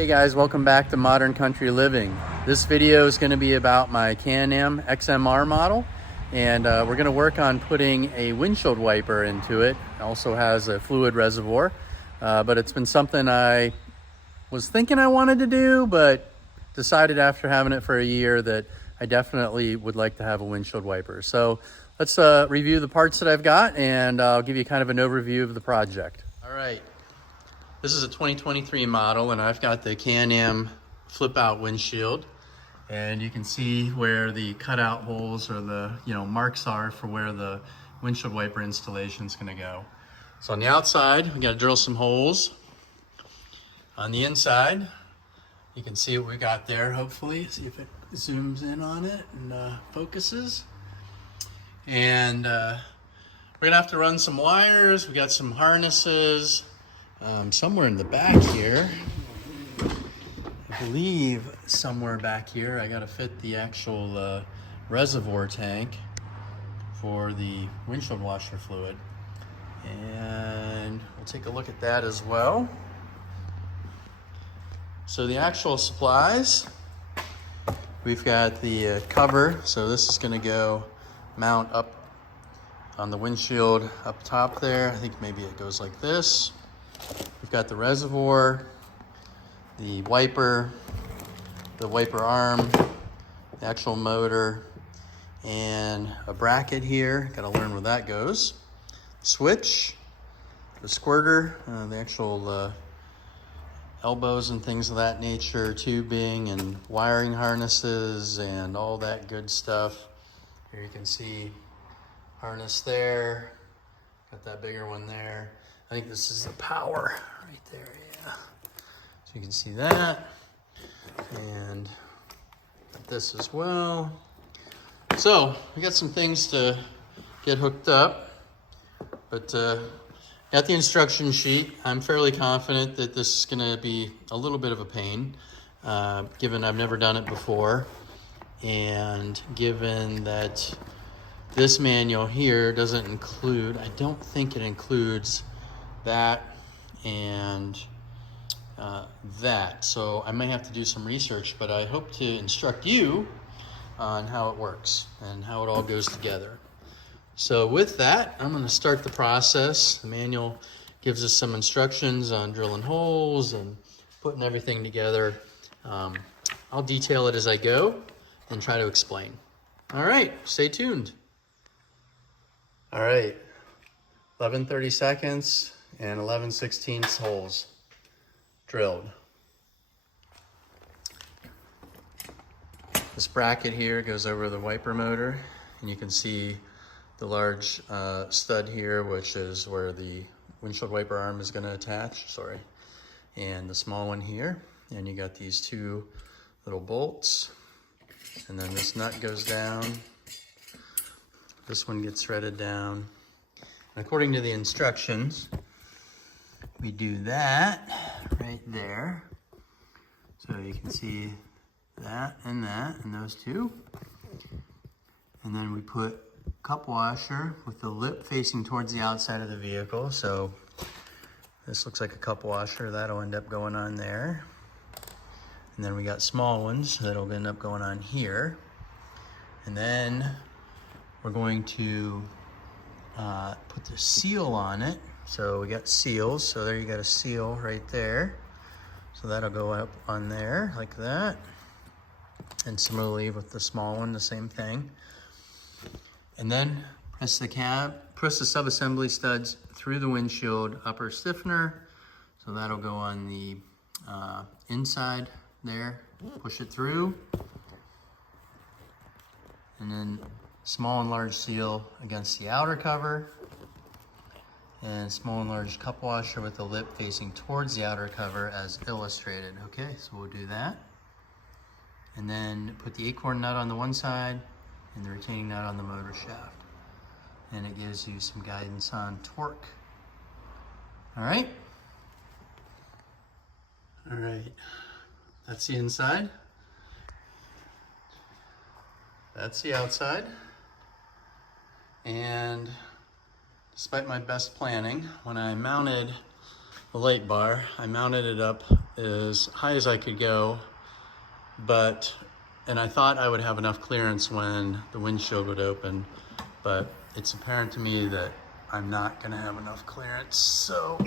Hey guys, welcome back to Modern Country Living. This video is going to be about my Canam XMR model, and we're going to work on putting a windshield wiper into it. It also has a fluid reservoir, but it's been something I was thinking I wanted to do, but decided after having it for a year that I definitely would like to have a windshield wiper. So let's review the parts that I've got, and I'll give you kind of an overview of the project. All right. This is a 2023 model, and I've got the Canam flip out windshield, and you can see where the cutout holes or the marks are for where the windshield wiper installation is going to go. So on the outside, we got to drill some holes. On the inside, you can see what we got there. Hopefully, see if it zooms in on it and focuses. And we're gonna have to run some wires. We got some harnesses. Somewhere in the back here, I believe somewhere back here, I gotta fit the actual reservoir tank for the windshield washer fluid. And we'll take a look at that as well. So the actual supplies, we've got the cover. So this is gonna go mount up on the windshield up top there. I think maybe it goes like this. We've got the reservoir, the wiper arm, the actual motor, and a bracket here. Got to learn where that goes. Switch, the squirter, the actual elbows and things of that nature, tubing and wiring harnesses and all that good stuff. Here you can see harness there. Got that bigger one there. I think this is the power right there, yeah. So you can see that, and this as well. So we got some things to get hooked up, but got the instruction sheet. I'm fairly confident that this is gonna be a little bit of a pain, given I've never done it before, and given that this manual here doesn't include, I don't think it includes that and that. So I may have to do some research, but I hope to instruct you on how it works and how it all goes together. So with that, I'm going to start the process. The manual gives us some instructions on drilling holes and putting everything together. I'll detail it as I go and try to explain. All right, stay tuned. All right, 11:30 seconds and 11/16 holes drilled. This bracket here goes over the wiper motor, and you can see the large stud here, which is where the windshield wiper arm is going to attach, and the small one here. And you got these two little bolts, and then this nut goes down. This one gets threaded down. And according to the instructions, we do that right there. So you can see that and those two. And then we put cup washer with the lip facing towards the outside of the vehicle. So this looks like a cup washer. That'll end up going on there. And then we got small ones that'll end up going on here. And then we're going to put the seal on it. So we got seals, so there you got a seal right there. So that'll go up on there like that. And similarly with the small one, the same thing. And then press the sub-assembly studs through the windshield upper stiffener. So that'll go on the inside there. Push it through. And then small and large seal against the outer cover. And small and large cup washer with the lip facing towards the outer cover as illustrated. Okay, so we'll do that. And then put the acorn nut on the one side and the retaining nut on the motor shaft. And it gives you some guidance on torque. All right. All right, that's the inside. That's the outside. And despite my best planning, when I mounted the light bar. I mounted it up as high as I could go, and I thought I would have enough clearance when the windshield would open, but it's apparent to me that I'm not gonna have enough clearance. So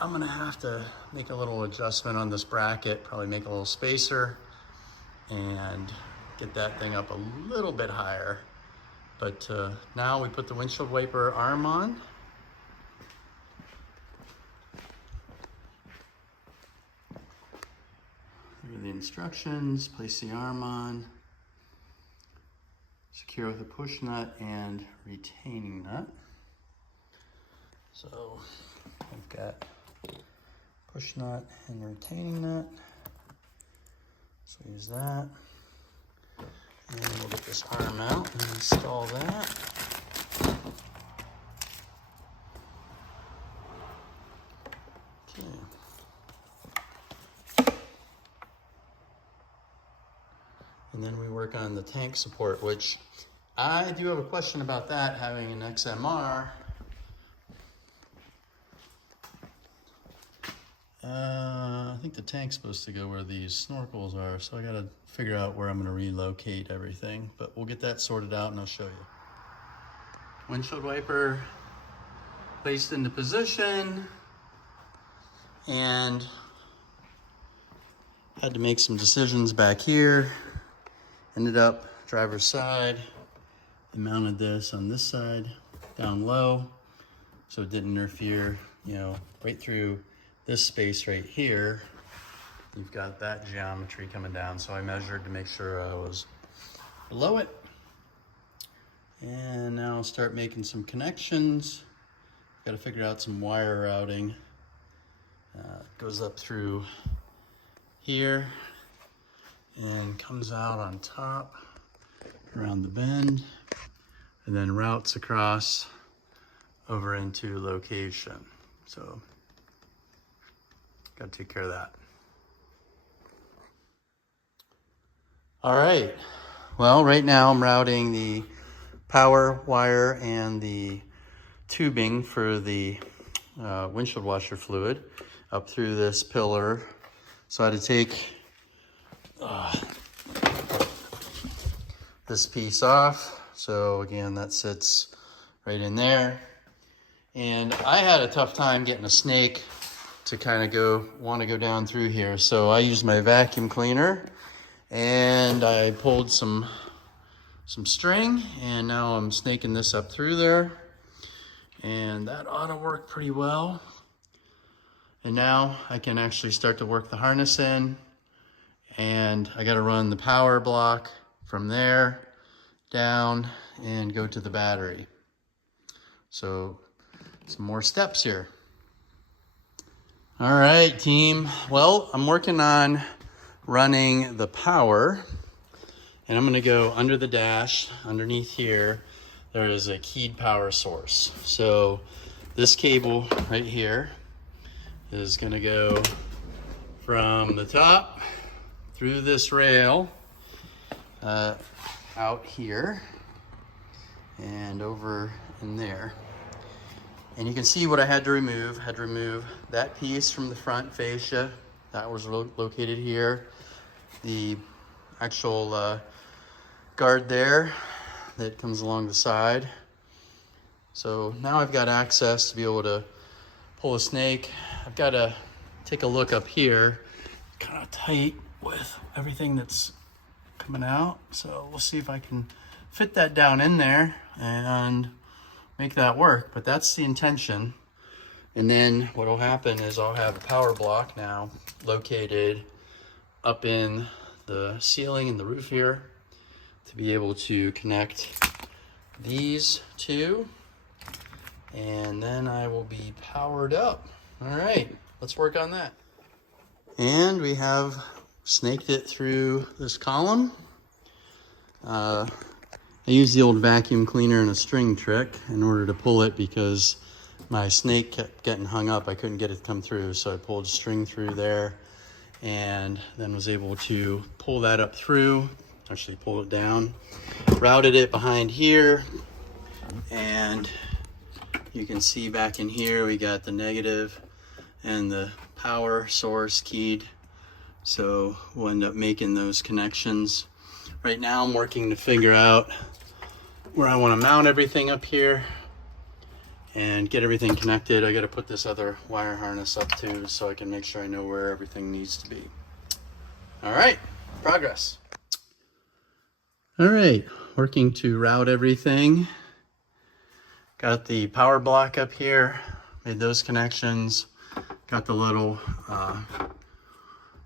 I'm gonna have to make a little adjustment on this bracket, probably make a little spacer and get that thing up a little bit higher. But now we put the windshield wiper arm on. Here are the instructions. Place the arm on. Secure with a push nut and retaining nut. So I've got push nut and retaining nut. So use that. And we'll get this arm out and install that. Okay. And then we work on the tank support, which I do have a question about that, having an XMR. I think the tank's supposed to go where these snorkels are, so I gotta figure out where I'm gonna relocate everything, but we'll get that sorted out and I'll show you. Windshield wiper placed into position, and had to make some decisions back here. Ended up driver's side. I mounted this on this side down low so it didn't interfere, right through this space right here. You've got that geometry coming down, so I measured to make sure I was below it. And now I'll start making some connections. Got to figure out some wire routing. Goes up through here and comes out on top around the bend, and then routes across over into location. So got to take care of that. All right, well, right now I'm routing the power wire and the tubing for the windshield washer fluid up through this pillar. So I had to take this piece off. So again, that sits right in there. And I had a tough time getting a snake to kind of want to go down through here. So I used my vacuum cleaner and I pulled some string, and now I'm snaking this up through there, and that ought to work pretty well. And now I can actually start to work the harness in, and I got to run the power block from there down and go to the battery. So some more steps here. All right, team. Well, I'm working on running the power, and I'm going to go under the dash. Underneath here, there is a keyed power source. So this cable right here is going to go from the top through this rail out here and over in there. And you can see what I had to remove. I had to remove that piece from the front fascia. That was located here. The actual guard there that comes along the side. So now I've got access to be able to pull a snake. I've got to take a look up here, kind of tight with everything that's coming out. So we'll see if I can fit that down in there and make that work, but that's the intention. And then what will happen is I'll have a power block now located up in the ceiling and the roof here to be able to connect these two, and then I will be powered up. All right, let's work on that. And we have snaked it through this column. I used the old vacuum cleaner and a string trick in order to pull it because my snake kept getting hung up. I couldn't get it to come through, so I pulled string through there and then was able to pull that up through, actually pull it down, routed it behind here, and you can see back in here we got the negative and the power source keyed. So we'll end up making those connections. Right now I'm working to figure out where I want to mount everything up here and get everything connected. I got to put this other wire harness up too, so I can make sure I know where everything needs to be. All right, progress. All right, working to route everything. Got the power block up here, made those connections. Got the little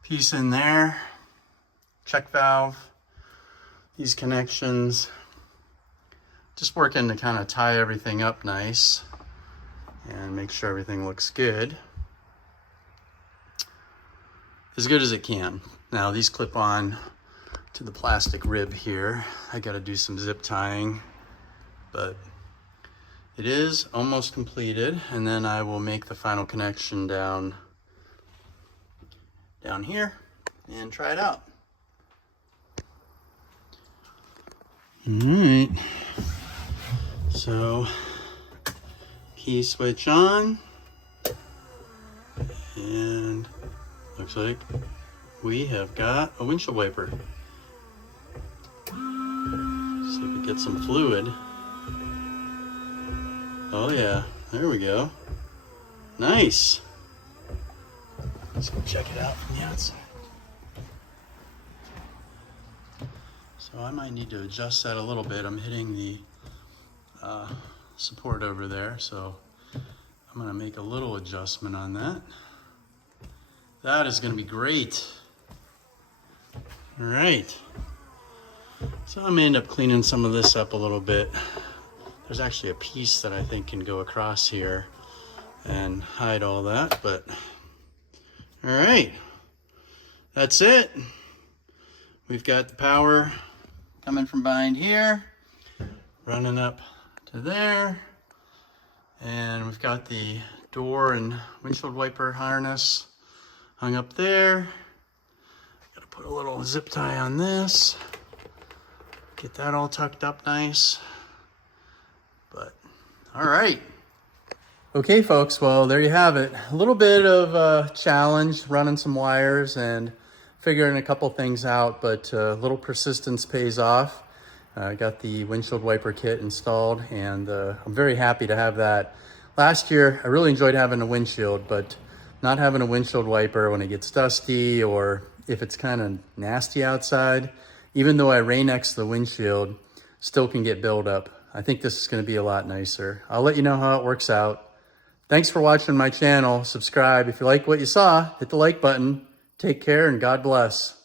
piece in there, check valve, these connections. Just working to kind of tie everything up nice and make sure everything looks good. As good as it can. Now these clip on to the plastic rib here. I got to do some zip tying, but it is almost completed, and then I will make the final connection down here and try it out. All right, so key switch on, and looks like we have got a windshield wiper. See if we get some fluid. Oh yeah, there we go. Nice. Let's go check it out from the outside. So I might need to adjust that a little bit. I'm hitting the support over there, so I'm gonna make a little adjustment on that. That is gonna be great. All right. So I'm gonna end up cleaning some of this up a little bit. There's actually a piece that I think can go across here and hide all that, but all right, that's it. We've got the power coming from behind here, running up to there, and we've got the door and windshield wiper harness hung up there. Got to put a little zip tie on this, get that all tucked up nice. But all right. Okay, folks, well, there you have it. A little bit of a challenge running some wires and figuring a couple things out, but a little persistence pays off. I got the windshield wiper kit installed, and I'm very happy to have that. Last year, I really enjoyed having a windshield, but not having a windshield wiper when it gets dusty or if it's kind of nasty outside, even though I Rain-X the windshield, still can get buildup. I think this is going to be a lot nicer. I'll let you know how it works out. Thanks for watching my channel. Subscribe. If you like what you saw, hit the like button. Take care and God bless.